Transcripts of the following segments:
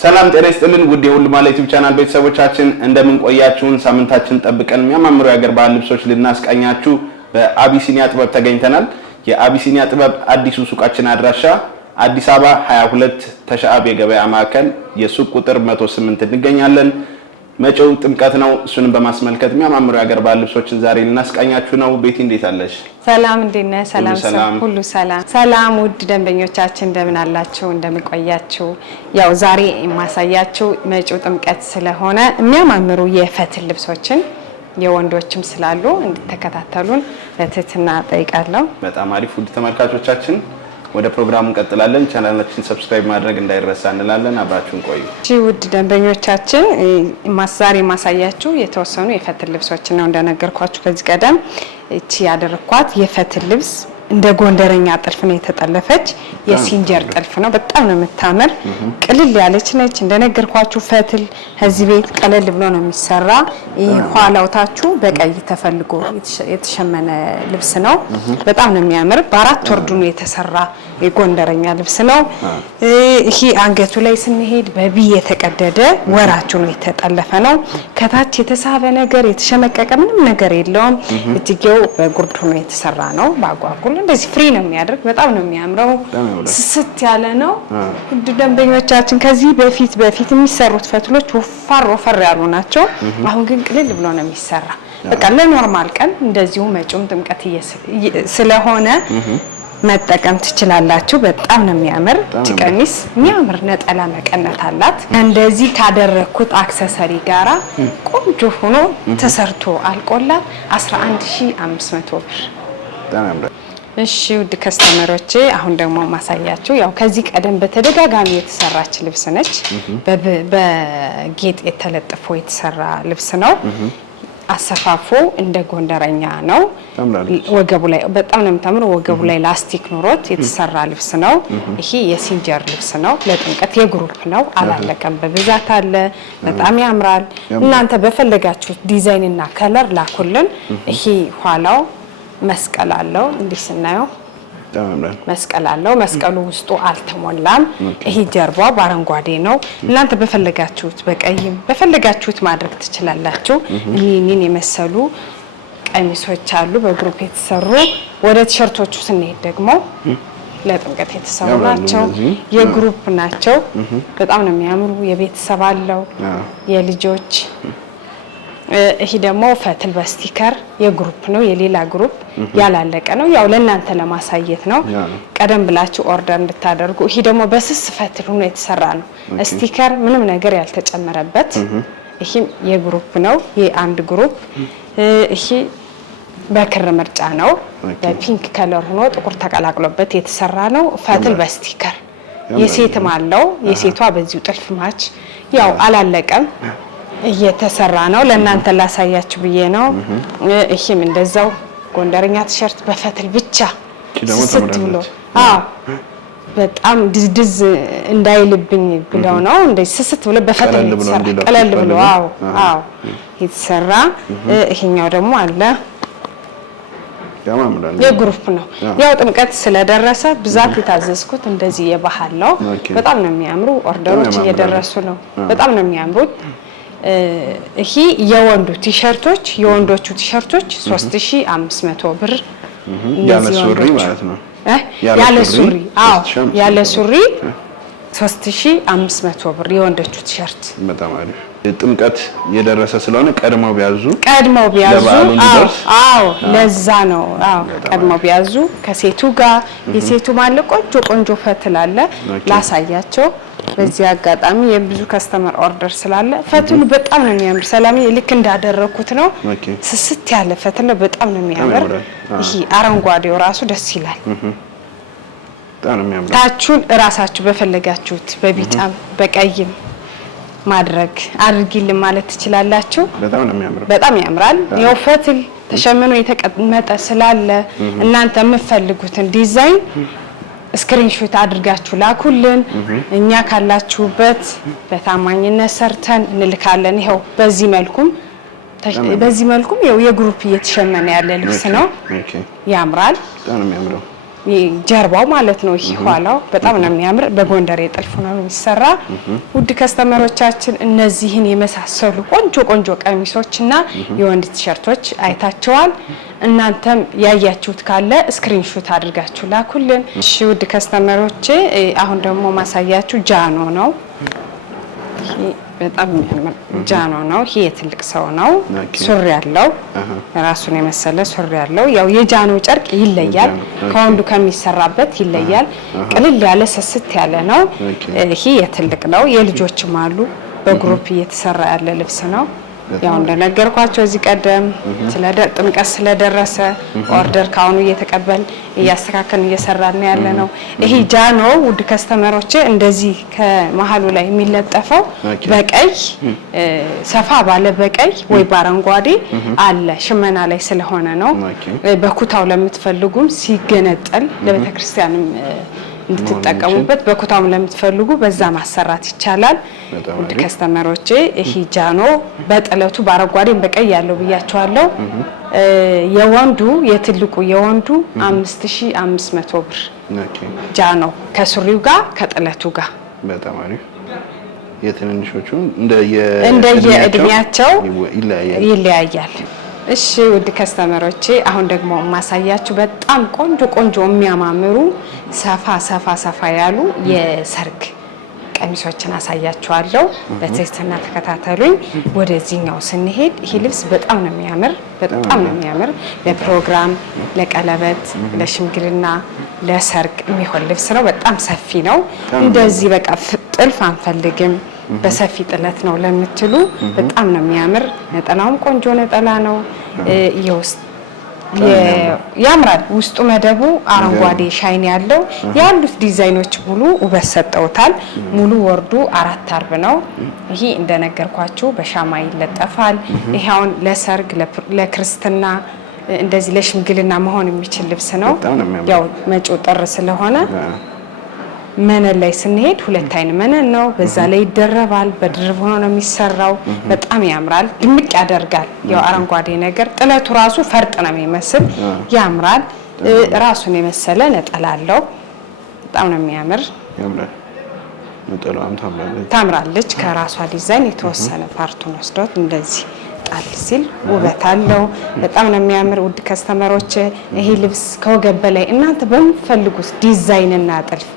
ሰላም ጤና ይስጥልን ውድ የሁሉ ማለት ዩቲዩብ ቻናል ቤተሰቦቻችን እንደምን ቆያችሁን? ሳምንታችን ጠብቀን የሚያማምሩ የሀገር ባህል ልብሶች ልናስቃኛችሁ በአቢሲኒያ ጥበብ ተገኝተናል። የአቢሲኒያ ጥበብ አዲሱ ሱቃችን አድራሻ አዲስ አበባ 22 ተሻአብ የገበያ ማዕከል የሱቅ ቁጥር 108 እንገኛለን። መጪው ጥምቀት ነው። እሱንም በማስመልከት የሚያማምሩ የሀገር ባህል ልብሶችን ዛሬ ልናስቃኛችሁ ነው። ቤቲ እንዴት አለሽ? ሰላም እንዴት ነህ? ሁሉ ሰላም ውድ ደንበኞቻችን እንደምን አላችሁ? እንደምን ቆያችሁ? ያው ዛሬ የማሳያችሁ መጪው ጥምቀት ስለሆነ የሚያማምሩ የፈትል ልብሶችን የወንዶችም ስላሉ እንድትከታተሉን በትህትና ጠይቃለሁ። በጣም አሪፍ ውድ ተመልካቾቻችን ወደ ፕሮግራሙ እንቀጥላለን። ቻናላችንን ሰብስክራይብ ማድረግ እንዳይረሳ እንላለን። አብራችሁን ቆዩ። ውድ ደንበኞቻችን ዛሬ ማሳያችሁ የተወሰኑ የፈትል ልብሶችን ነው። እንደነገርኳችሁ ከዚህ ቀደም እቺ ያደረኳት የፈትል ልብስ እንደ ጎንደረኛ ጥልፍ ነው የተጠለፈች የሲንጀር ጥልፍ ነው። በጣም ነው የምታምር። ቅልል ያለች ነች። እንደነገርኳችሁ ፈትል ከዚህ ቤት ቀለል ብሎ ነው የሚሰራ። ኋላውታችሁ በቀይ ተፈልጎ የተሸመነ ልብስ ነው። በጣም ነው የሚያምር። በአራት ወርዱ ነው የተሰራ የጎንደረኛ ልብስ ነው። ይሄ አንገቱ ላይ ስንሄድ በቢ የተቀደደ ወራችሁ ነው የተጠለፈ ነው። ከታች የተሳበ ነገር የተሸመቀቀ ምንም ነገር የለውም። እጅጌው በጉርድ ነው የተሰራ ነው። ባጓጉል እንደዚህ ፍሪ ነው የሚያደርግ። በጣም ነው የሚያምረው። ስስት ያለ ነው። ውድ ደንበኞቻችን ከዚህ በፊት የሚሰሩት ፈትሎች ወፈር ያሉ ናቸው። አሁን ግን ቅልል ብሎ ነው የሚሰራ። በቃ ለኖርማል ቀን እንደዚሁ መጪውም ጥምቀት ስለሆነ መጠቀም ትችላላችሁ። በጣም ነው የሚያምር። ቀሚስ የሚያምር ነጠላ መቀነት አላት። እንደዚህ ካደረኩት አክሰሰሪ ጋራ ቆንጆ ሆኖ ተሰርቶ አልቆላት 11500 ብር። እሺ ውድ ከስተመሮቼ አሁን ደግሞ ማሳያችሁ ያው ከዚህ ቀደም በተደጋጋሚ የተሰራች ልብስ ነች። በጌጥ የተለጠፈ የተሰራ ልብስ ነው። አሰፋፉ እንደ ጎንደረኛ ነው። ወገቡ ላይ በጣም ነው የምታምረው። ወገቡ ላይ ላስቲክ ኖሮት የተሰራ ልብስ ነው። ይሄ የሲንጀር ልብስ ነው። ለጥምቀት የግሩፕ ነው። አላለቀም፣ በብዛት አለ። በጣም ያምራል። እናንተ በፈለጋችሁት ዲዛይን እና ከለር ላኩልን። ይሄ ኋላው መስቀል አለው። እንዲህ ስናየው መስቀል አለው። መስቀሉ ውስጡ አልተሞላም። ይሄ ጀርባው በአረንጓዴ ነው። እናንተ በፈለጋችሁት በቀይም በፈለጋችሁት ማድረግ ትችላላችሁ። እኒን የመሰሉ ቀሚሶች አሉ በግሩፕ የተሰሩ። ወደ ቲሸርቶቹ ስንሄድ ደግሞ ለጥምቀት የተሰሩ ናቸው። የግሩፕ ናቸው። በጣም ነው የሚያምሩ። የቤተሰብ አለው የልጆች። ይሄ ደግሞ ፈትል በስቲከር የግሩፕ ነው። የሌላ ግሩፕ ያላለቀ ነው። ያው ለእናንተ ለማሳየት ነው ቀደም ብላችሁ ኦርደር እንድታደርጉ። ይሄ ደግሞ በስስ ፈትል ሆኖ የተሰራ ነው። ስቲከር ምንም ነገር ያልተጨመረበት። ይሄ የግሩፕ ነው። የአንድ ግሩፕ። ይሄ በክር ምርጫ ነው። በፒንክ ከለር ሆኖ ጥቁር ተቀላቅሎበት የተሰራ ነው። ፈትል በስቲከር የሴትም አለው። የሴቷ በዚሁ ጥልፍ ማች ያው አላለቀም እየተሰራ ነው። ለእናንተ ላሳያችሁ ብዬ ነው። ይሄም እንደዛው ጎንደረኛ ቲሸርት በፈትል ብቻ ስስት ብሎ በጣም ድዝድዝ እንዳይልብኝ ብለው ነው እንደዚህ ስስት ብሎ በፈትል የተሰራ ቀለል ብሎ የተሰራ። ይሄኛው ደግሞ አለ የግሩፕ ነው። ያው ጥምቀት ስለደረሰ ብዛት የታዘዝኩት እንደዚህ የባህል ነው። በጣም ነው የሚያምሩ። ኦርደሮች እየደረሱ ነው። በጣም ነው የሚያምሩት። ይሄ የወንዱ ቲሸርቶች የወንዶቹ ቲሸርቶች 3500 ብር። ያለ ሱሪ ማለት ነው። ያለ ሱሪ ያለ ሱሪ 3500 ብር የወንዶቹ ቲሸርት። በጣም አሪፍ። ጥምቀት የደረሰ ስለሆነ ቀድመው ቢያዙ ለዛ ነው። ቀድመው ቢያዙ ከሴቱ ጋር የሴቱ ማለት ቆንጆ ፈትል አለ። ላሳያቸው በዚህ አጋጣሚ የብዙ ከስተመር ኦርደር ስላለ ፈትሉ በጣም ነው የሚያምር። ሰላም ልክ እንዳደረኩት ነው። ስስት ያለ ፈትል ነው። በጣም ነው የሚያምር። ይሄ አረንጓዴው ራሱ ደስ ይላል። በጣም ነው የሚያምር። ታቹን ራሳችሁ በፈለጋችሁት በቢጫም በቀይም ማድረግ አድርጊልን ማለት ትችላላችሁ። በጣም ነው የሚያምር። በጣም ያምራል። ያው ፈትል ተሸምኖ የተቀመጠ ስላለ እናንተ የምትፈልጉትን ዲዛይን ስክሪንሾት አድርጋችሁ ላኩልን። እኛ ካላችሁበት በታማኝነት ሰርተን እንልካለን። ይሄው በዚህ መልኩም ያው የግሩፕ እየተሸመነ ያለ ልብስ ነው። ያምራል። በጣም ነው የሚያምረው። ጀርባው ማለት ነው። ይሄ ኋላው በጣም ነው የሚያምር። በጎንደር የጥልፍ ነው የሚሰራ። ውድ ከስተመሮቻችን እነዚህን የመሳሰሉ ቆንጆ ቀሚሶችና የወንድ ቲሸርቶች አይታቸዋል። እናንተም ያያችሁት ካለ ስክሪንሾት አድርጋችሁ ላኩልን። እሺ ውድ ከስተመሮቼ አሁን ደግሞ ማሳያችሁ ጃኖ ነው። በጣም የሚያምር ጃኖ ነው። ይሄ የትልቅ ሰው ነው። ሱሪ ያለው ራሱን የመሰለ ሱሪ ያለው። ያው የጃኖ ጨርቅ ይለያል፣ ከወንዱ ከሚሰራበት ይለያል። ቅልል ያለ ስስት ያለ ነው። ይሄ የትልቅ ነው። የልጆችም አሉ። በግሩፕ እየተሰራ ያለ ልብስ ነው። ያው እንደነገርኳቸው እዚህ ቀደም ጥምቀት ስለደረሰ ኦርደር ካሁኑ እየተቀበል እያስተካከልን እየሰራን ያለ ነው። ይሄ ጃኖ ውድ ከስተመሮቼ እንደዚህ ከመሃሉ ላይ የሚለጠፈው በቀይ ሰፋ ባለ በቀይ ወይ በአረንጓዴ አለ ሽመና ላይ ስለሆነ ነው። በኩታው ለምትፈልጉም ሲገነጠል ለቤተክርስቲያንም እንድትጠቀሙበት በኩታም ለምትፈልጉ በዛ ማሰራት ይቻላል። ውድ ከስተመሮቼ ይሄ ጃኖ በጥለቱ በአረንጓዴም በቀይ ያለው ብያቸዋለሁ። የወንዱ የትልቁ የወንዱ 5500 ብር ጃኖ ከሱሪው ጋር ከጥለቱ ጋር። በጣም አሪፍ። የትንንሾቹ እንደየእድሜያቸው ይለያያል። እሺ ውድ ከስተመሮቼ አሁን ደግሞ ማሳያችሁ በጣም ቆንጆ የሚያማምሩ ሰፋ ያሉ የሰርግ ቀሚሶችን አሳያችኋለሁ። በትህትና ተከታተሉኝ። ወደዚህኛው ስንሄድ ይሄ ልብስ በጣም ነው የሚያምር። ለፕሮግራም፣ ለቀለበት፣ ለሽምግልና፣ ለሰርግ የሚሆን ልብስ ነው። በጣም ሰፊ ነው። እንደዚህ በቃ ጥልፍ አንፈልግም በሰፊ ጥለት ነው ለምትሉ በጣም ነው የሚያምር። ነጠላውም ቆንጆ ነጠላ ነው። ያምራል። ውስጡ መደቡ አረንጓዴ ሻይን ያለው ያሉት ዲዛይኖች ሙሉ ውበት ሰጠውታል። ሙሉ ወርዱ 4 አርብ ነው። ይሄ እንደነገርኳችሁ በሻማ ይለጠፋል። ይሄውን ለሰርግ፣ ለክርስትና እንደዚህ ለሽምግልና መሆን የሚችል ልብስ ነው። ያው መጪው ጥር ስለሆነ መነን ላይ ስንሄድ 2 አይን መነን ነው። በዛ ላይ ይደረባል። በድርብ ሆኖ ነው የሚሰራው። በጣም ያምራል፣ ድምቅ ያደርጋል። ያው አረንጓዴ ነገር ጥለቱ ራሱ ፈርጥ ነው የሚመስል ያምራል። ራሱን የመሰለ ነጠላ አለው። በጣም ነው የሚያምር። ነጠላዋም ታምራለች። ከራሷ ዲዛይን የተወሰነ ፓርቱን ወስዶት እንደዚህ ጣል ሲል ውበት አለው። በጣም ነው የሚያምር። ውድ ከስተመሮች ይሄ ልብስ ከወገብ በላይ እናንተ በምትፈልጉት ዲዛይን እና ጥልፍ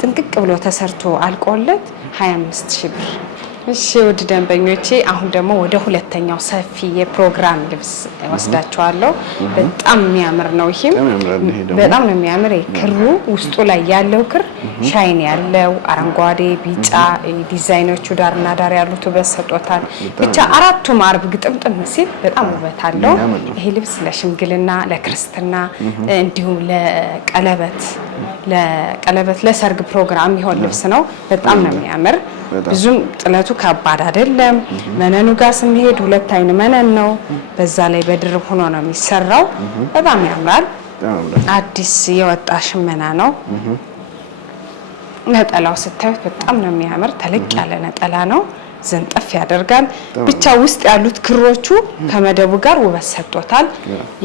ጥንቅቅ ብሎ ተሰርቶ አልቆለት 25000 ብር። እሺ ውድ ደንበኞቼ አሁን ደግሞ ወደ ሁለተኛው ሰፊ የፕሮግራም ልብስ ወስዳቸዋለሁ። በጣም የሚያምር ነው። ይሄም በጣም ነው የሚያምር። ክሩ ውስጡ ላይ ያለው ክር ሻይን ያለው አረንጓዴ፣ ቢጫ ዲዛይኖቹ ዳርና ዳር ያሉት ውበት ሰጥቶታል። ብቻ አራቱም አርብ ግጥምጥም ሲል በጣም ውበት አለው። ይሄ ልብስ ለሽምግልና፣ ለክርስትና እንዲሁም ለቀለበት ለሰርግ ፕሮግራም ይሆን ልብስ ነው። በጣም ነው የሚያምር። ብዙም ጥለቱ ከባድ አይደለም። መነኑ ጋር ስንሄድ 2 አይን መነን ነው። በዛ ላይ በድርብ ሆኖ ነው የሚሰራው። በጣም ያምራል። አዲስ የወጣ ሽመና ነው። ነጠላው ስታዩት በጣም ነው የሚያምር። ተለቅ ያለ ነጠላ ነው። ዘንጠፍ ያደርጋል። ብቻ ውስጥ ያሉት ክሮቹ ከመደቡ ጋር ውበት ሰጥቶታል።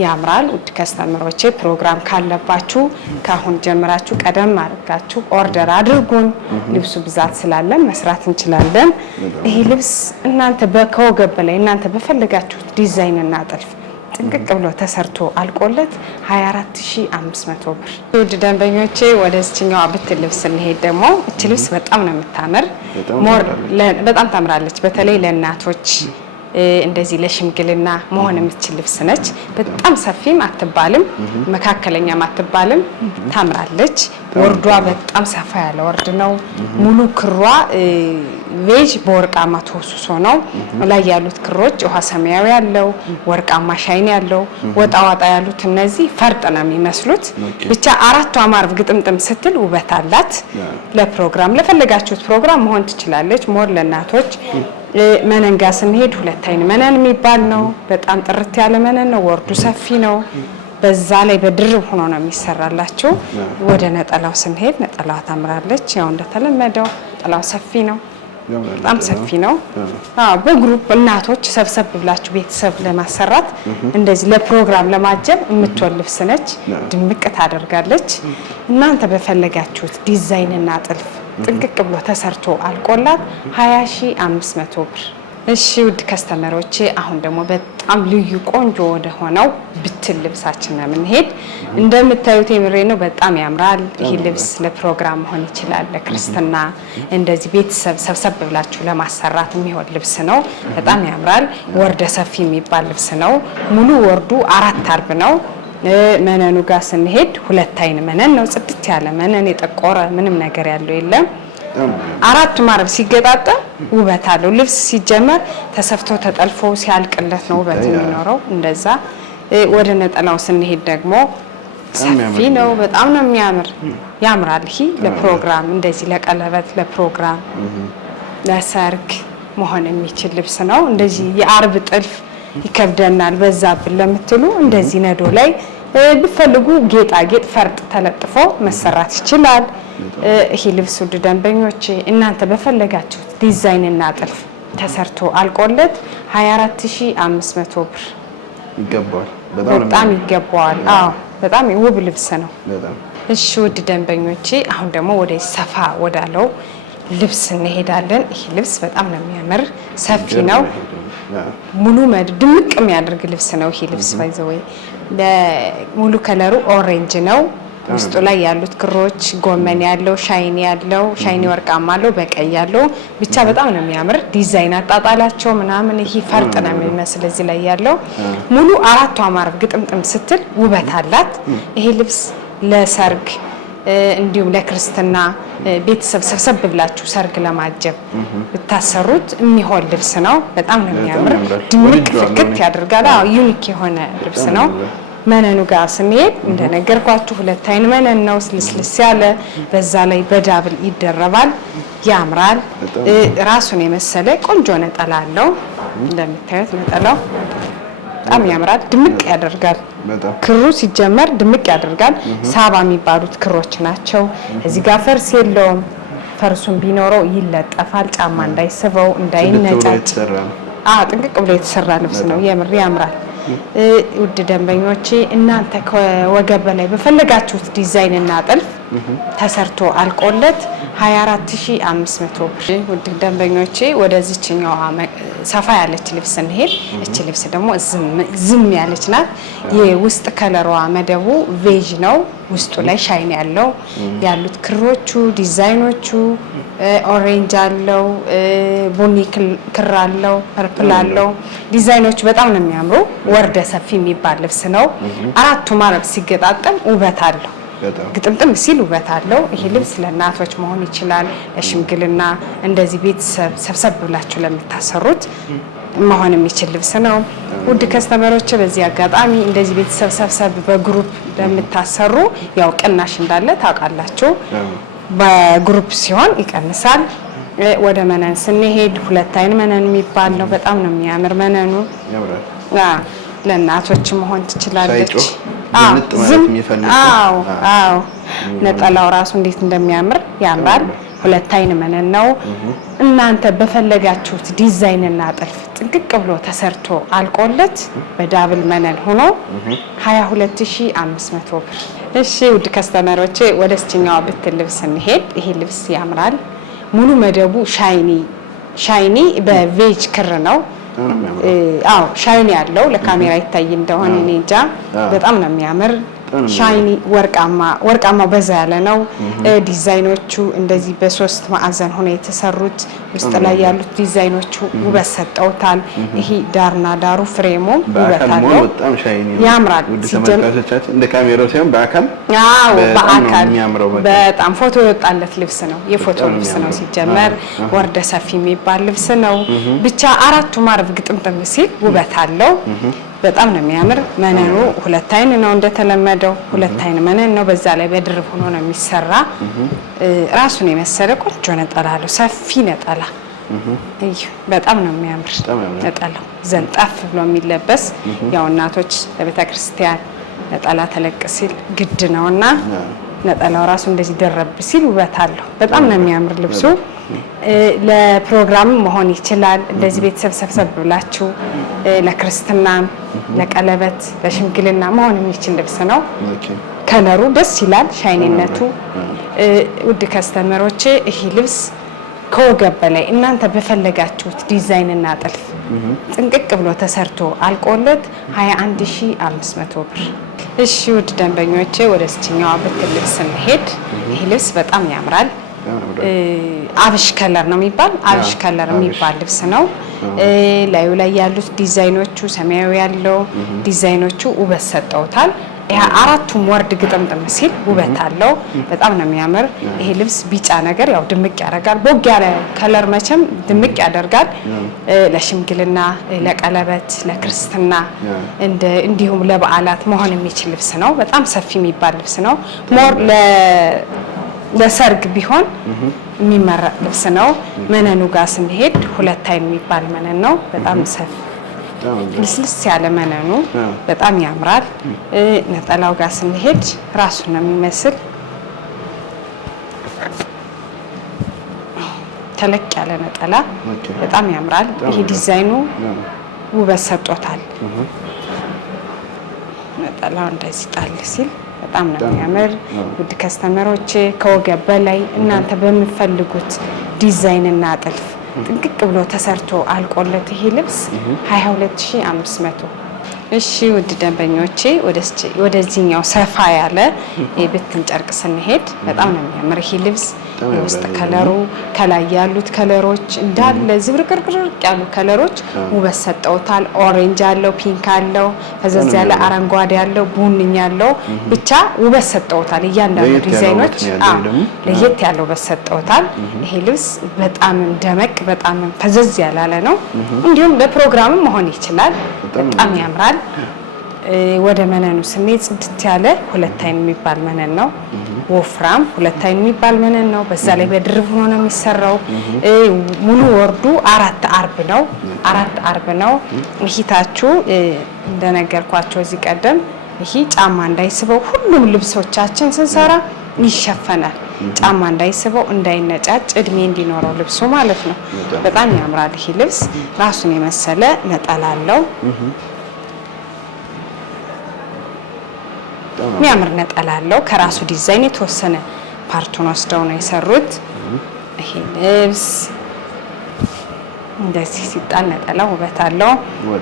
ያምራል። ውድ ከስተመሮቼ ፕሮግራም ካለባችሁ ካሁን ጀምራችሁ ቀደም አድርጋችሁ ኦርደር አድርጉን። ልብሱ ብዛት ስላለን መስራት እንችላለን። ይሄ ልብስ እናንተ ከወገብ በላይ እናንተ በፈለጋችሁት ዲዛይን እና ጥልፍ ጥንቅቅ ብሎ ተሰርቶ አልቆለት 24500 ብር። ውድ ደንበኞቼ ወደዚህኛው ብትል ልብስ እንሄድ። ደግሞ እቺ ልብስ በጣም ነው የምታምር። በጣም ታምራለች። በተለይ ለእናቶች እንደዚህ ለሽምግልና መሆን የምትችል ልብስ ነች። በጣም ሰፊም አትባልም፣ መካከለኛም አትባልም። ታምራለች። ወርዷ በጣም ሰፋ ያለ ወርድ ነው። ሙሉ ክሯ ቬጅ በወርቃማ ተወስሶ ነው። ላይ ያሉት ክሮች ውሃ ሰማያዊ ያለው ወርቃማ ሻይን ያለው ወጣ ያሉት እነዚህ ፈርጥ ነው የሚመስሉት። ብቻ አራቱ አማርብ ግጥምጥም ስትል ውበት አላት። ለፕሮግራም ለፈለጋችሁት ፕሮግራም መሆን ትችላለች። ሞር ለእናቶች መነን ጋር ስንሄድ 2 አይን መነን የሚባል ነው። በጣም ጥርት ያለ መነን ነው። ወርዱ ሰፊ ነው። በዛ ላይ በድርብ ሆኖ ነው የሚሰራላችሁ። ወደ ነጠላው ስንሄድ ነጠላዋ ታምራለች። ያው እንደተለመደው ነጠላው ሰፊ ነው። በጣም ሰፊ ነው። በግሩፕ እናቶች ሰብሰብ ብላችሁ ቤተሰብ ለማሰራት እንደዚህ ለፕሮግራም ለማጀብ የምትወል ልብስ ነች። ድምቅ ታደርጋለች። እናንተ በፈለጋችሁት ዲዛይን እና ጥልፍ ጥንቅቅ ብሎ ተሰርቶ አልቆላት 20500 ብር። እሺ ውድ ከስተመሮቼ አሁን ደግሞ በጣም ልዩ ቆንጆ ወደ ሆነው ብትል ልብሳችን ነው የምንሄድ። እንደምታዩት የምሬ ነው፣ በጣም ያምራል። ይሄ ልብስ ለፕሮግራም መሆን ይችላል፣ ለክርስትና እንደዚህ ቤተሰብ ሰብሰብ ብላችሁ ለማሰራት የሚሆን ልብስ ነው። በጣም ያምራል። ወርደ ሰፊ የሚባል ልብስ ነው። ሙሉ ወርዱ 4 አርብ ነው። መነኑ ጋር ስንሄድ 2 አይን መነን ነው። ጽድት ያለ መነን፣ የጠቆረ ምንም ነገር ያለው የለም። 4 ማረብ ሲገጣጠም ውበት አለው። ልብስ ሲጀመር ተሰፍቶ ተጠልፎ ሲያልቅለት ነው ውበት የሚኖረው። እንደዛ ወደ ነጠላው ስንሄድ ደግሞ ሰፊ ነው። በጣም ነው የሚያምር፣ ያምራል። ይሄ ለፕሮግራም እንደዚህ ለቀለበት፣ ለፕሮግራም፣ ለሰርግ መሆን የሚችል ልብስ ነው። እንደዚህ የአርብ ጥልፍ ይከብደናል በዛብን ለምትሉ እንደዚህ ነዶ ላይ ብፈልጉ ጌጣጌጥ ፈርጥ ተለጥፎ መሰራት ይችላል። ይሄ ልብስ ውድ ደንበኞች እናንተ በፈለጋችሁት ዲዛይን እና ጥልፍ ተሰርቶ አልቆለት 24500 ብር ይገባዋል። በጣም ይገባዋል። በጣም ውብ ልብስ ነው። እሺ ውድ ደንበኞቼ አሁን ደግሞ ወደ ሰፋ ወዳለው ልብስ እንሄዳለን። ይሄ ልብስ በጣም ነው የሚያምር፣ ሰፊ ነው። ሙሉ ድምቅ የሚያደርግ ልብስ ነው። ይሄ ልብስ ባይዘወይ ሙሉ ከለሩ ኦሬንጅ ነው። ውስጡ ላይ ያሉት ክሮች ጎመን ያለው ሻይኒ ወርቃማ አለው፣ በቀይ ያለው ብቻ በጣም ነው የሚያምር። ዲዛይን አጣጣላቸው ምናምን ይሄ ፈርጥ ነው የሚመስል እዚህ ላይ ያለው ሙሉ 4 ማረብ ግጥምጥም ስትል ውበት አላት። ይሄ ልብስ ለሰርግ እንዲሁም ለክርስትና ቤተሰብ ሰብሰብ ብላችሁ ሰርግ ለማጀብ ብታሰሩት የሚሆን ልብስ ነው። በጣም ነው የሚያምር፣ ድምቅ ፍክት ያደርጋል። ዩኒክ የሆነ ልብስ ነው። መነኑ ጋር ስንሄድ እንደነገርኳችሁ 2 አይን መነን ነው፣ ስልስልስ ያለ በዛ ላይ በዳብል ይደረባል፣ ያምራል። ራሱን የመሰለ ቆንጆ ነጠላ አለው። እንደምታዩት ነጠላው በጣም ያምራል፣ ድምቅ ያደርጋል። ክሩ ሲጀመር ድምቅ ያደርጋል። ሳባ የሚባሉት ክሮች ናቸው። እዚህ ጋር ፈርስ የለውም። ፈርሱን ቢኖረው ይለጠፋል፣ ጫማ እንዳይስበው እንዳይነጫጭ። ጥንቅቅ ብሎ የተሰራ ልብስ ነው። የምር ያምራል። ውድ ደንበኞቼ እናንተ ከወገብ በላይ በፈለጋችሁት ዲዛይን እና ጥልፍ ተሰርቶ አልቆለት 24500 ብር። ውድ ደንበኞቼ ወደዚህኛው ሰፋ ያለች ልብስ እንሄድ። እቺ ልብስ ደግሞ ዝም ያለች ናት። የውስጥ ከለሯ መደቡ ቬጅ ነው። ውስጡ ላይ ሻይን ያለው ያሉት ክሮቹ ዲዛይኖቹ ኦሬንጅ አለው፣ ቡኒ ክር አለው፣ ፐርፕል አለው። ዲዛይኖቹ በጣም ነው የሚያምሩ። ወርደ ሰፊ የሚባል ልብስ ነው። 4 ማረብ ሲገጣጠም ውበት አለው። ግጥምጥም ሲል ውበት አለው። ይሄ ልብስ ለእናቶች መሆን ይችላል፣ ለሽምግልና እንደዚህ ቤተሰብ ሰብሰብ ብላችሁ ለምታሰሩት መሆን የሚችል ልብስ ነው። ውድ ከስተመሮች በዚህ አጋጣሚ እንደዚህ ቤተሰብ ሰብሰብ በግሩፕ ለምታሰሩ ያው ቅናሽ እንዳለ ታውቃላችሁ። በግሩፕ ሲሆን ይቀንሳል። ወደ መነን ስንሄድ 2 አይን መነን የሚባል ነው። በጣም ነው የሚያምር መነኑ። ለእናቶች መሆን ትችላለች። ነጠላው ራሱ እንዴት እንደሚያምር ያምራል። 2 አይን መነን ነው። እናንተ በፈለጋችሁት ዲዛይን እና ጥልፍ ጥንቅቅ ብሎ ተሰርቶ አልቆለት በዳብል መነን ሆኖ 22500 ብር። እሺ ውድ ከስተመሮቼ ወደ እስችኛው ብትል ልብስ እንሄድ። ይሄ ልብስ ያምራል። ሙሉ መደቡ ሻይኒ በቬጅ ክር ነው። ሻይኒ ያለው ለካሜራ ይታይ እንደሆነ እኔ እንጃ። በጣም ነው የሚያምር። ሻይኒ ወርቃማ በዛ ያለ ነው። ዲዛይኖቹ እንደዚህ በ3 ማዕዘን ሆነ የተሰሩት ውስጥ ላይ ያሉት ዲዛይኖቹ ውበት ሰጠውታል። ይሄ ዳርና ዳሩ ፍሬሙ ውበት አለው፣ ያምራል። ሲጀምራቻችን እንደ ካሜራው ሳይሆን በአካል በጣም ፎቶ የወጣለት ልብስ ነው። የፎቶ ልብስ ነው ሲጀመር። ወርደ ሰፊ የሚባል ልብስ ነው። ብቻ 4 ማረብ ግጥምጥም ሲል ውበት አለው። በጣም ነው የሚያምር። መነኑ 2 አይን ነው እንደተለመደው 2 አይን መነን ነው። በዛ ላይ በድርብ ሆኖ ነው የሚሰራ። ራሱን የመሰለ ቆንጆ ነጠላ አለው፣ ሰፊ ነጠላ። በጣም ነው የሚያምር ነጠላው፣ ዘንጣፍ ብሎ የሚለበስ ያው እናቶች ለቤተ ክርስቲያን ነጠላ ተለቅ ሲል ግድ ነውና ነጠላው ራሱ እንደዚህ ደረብ ሲል ውበት አለው። በጣም ነው የሚያምር ልብሱ። ለፕሮግራም መሆን ይችላል። እንደዚህ ቤተሰብ ሰብሰብ ብላችሁ ለክርስትና፣ ለቀለበት፣ ለሽምግልና መሆን የሚችል ልብስ ነው። ከለሩ ደስ ይላል፣ ሻይኒነቱ። ውድ ከስተመሮቼ ይሄ ልብስ ከወገብ በላይ እናንተ በፈለጋችሁት ዲዛይን እና ጥልፍ ጥንቅቅ ብሎ ተሰርቶ አልቆለት 21500 ብር። እሺ ውድ ደንበኞቼ ወደ እስችኛው ብትል ልብስ እንሄድ። ይሄ ልብስ በጣም ያምራል። አብሽ ከለር ነው የሚባል አብሽ ከለር የሚባል ልብስ ነው። ላዩ ላይ ያሉት ዲዛይኖቹ ሰማያዊ ያለው ዲዛይኖቹ ውበት ሰጠውታል። ያ አራቱም ወርድ ግጥምጥም ሲል ውበት አለው። በጣም ነው የሚያምር። ይሄ ልብስ ቢጫ ነገር ያው ድምቅ ያደርጋል። ቦግ ያለ ከለር መቼም ድምቅ ያደርጋል። ለሽምግልና፣ ለቀለበት፣ ለክርስትና እንዲሁም ለበዓላት መሆን የሚችል ልብስ ነው። በጣም ሰፊ የሚባል ልብስ ነው። ሞር ለሰርግ ቢሆን የሚመረጥ ልብስ ነው። መነኑ ጋር ስንሄድ 2 አይን የሚባል መነን ነው። በጣም ሰፊ ልስልስ ያለ መነኑ በጣም ያምራል። ነጠላው ጋር ስንሄድ ራሱ ነው የሚመስል ተለቅ ያለ ነጠላ በጣም ያምራል። ይሄ ዲዛይኑ ውበት ሰጥቶታል። ነጠላው እንደዚህ ጣል ሲል በጣም ነው የሚያምር። ውድ ከስተመሮቼ ከወገብ በላይ እናንተ በሚፈልጉት ዲዛይን እና ጥልፍ ጥንቅቅ ብሎ ተሰርቶ አልቆለት ይሄ ልብስ 22500። እሺ ውድ ደንበኞቼ ወደዚህኛው ሰፋ ያለ የብትን ጨርቅ ስንሄድ በጣም ነው የሚያምር ይሄ ልብስ። የውስጥ ከለሩ ከላይ ያሉት ከለሮች እንዳለ ዝብርቅርቅርቅ ያሉ ከለሮች ውበት ሰጠውታል። ኦሬንጅ አለው፣ ፒንክ አለው፣ ፈዘዝ ያለ አረንጓዴ አለው፣ ቡንኝ አለው። ብቻ ውበት ሰጠውታል። እያንዳንዱ ዲዛይኖች ለየት ያለው ውበት ሰጠውታል። ይሄ ልብስ በጣም ደመቅ በጣም ፈዘዝ ያላለ ነው። እንዲሁም ለፕሮግራምም መሆን ይችላል። በጣም ያምራል። ወደ መነኑ ስሜት ጽድት ያለ 2 አይን የሚባል መነን ነው። ወፍራም 2 አይን የሚባል መነን ነው። በዛ ላይ በድርብ ሆኖ ነው የሚሰራው። ሙሉ ወርዱ 4 አርብ ነው። 4 አርብ ነው። ይሂታችሁ እንደነገርኳቸው እዚህ ቀደም ይሄ ጫማ እንዳይስበው ሁሉም ልብሶቻችን ስንሰራ ይሸፈናል። ጫማ እንዳይስበው እንዳይነጫጭ እድሜ እንዲኖረው ልብሱ ማለት ነው። በጣም ያምራል። ይሄ ልብስ ራሱን የመሰለ ነጠላ አለው። የሚያምር ነጠላ አለው። ከራሱ ዲዛይን የተወሰነ ፓርቱን ወስደው ነው የሰሩት። ይሄ ልብስ እንደዚህ ሲጣል ነጠላ ውበት አለው።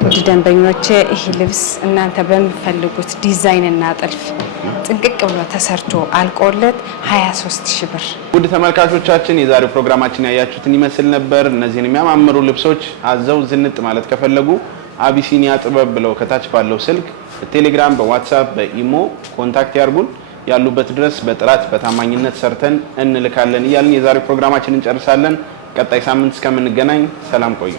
ውድ ደንበኞቼ ይሄ ልብስ እናንተ በሚፈልጉት ዲዛይን እና ጥልፍ ጥንቅቅ ብሎ ተሰርቶ አልቆለት 23000 ብር። ውድ ተመልካቾቻችን የዛሬው ፕሮግራማችን ያያችሁትን ይመስል ነበር። እነዚህን የሚያማምሩ ልብሶች አዘው ዝንጥ ማለት ከፈለጉ አቢሲኒያ ጥበብ ብለው ከታች ባለው ስልክ በቴሌግራም፣ በዋትስአፕ፣ በኢሞ ኮንታክት ያርጉን። ያሉበት ድረስ በጥራት በታማኝነት ሰርተን እንልካለን እያልን የዛሬው ፕሮግራማችንን እንጨርሳለን። ቀጣይ ሳምንት እስከምንገናኝ ሰላም ቆዩ።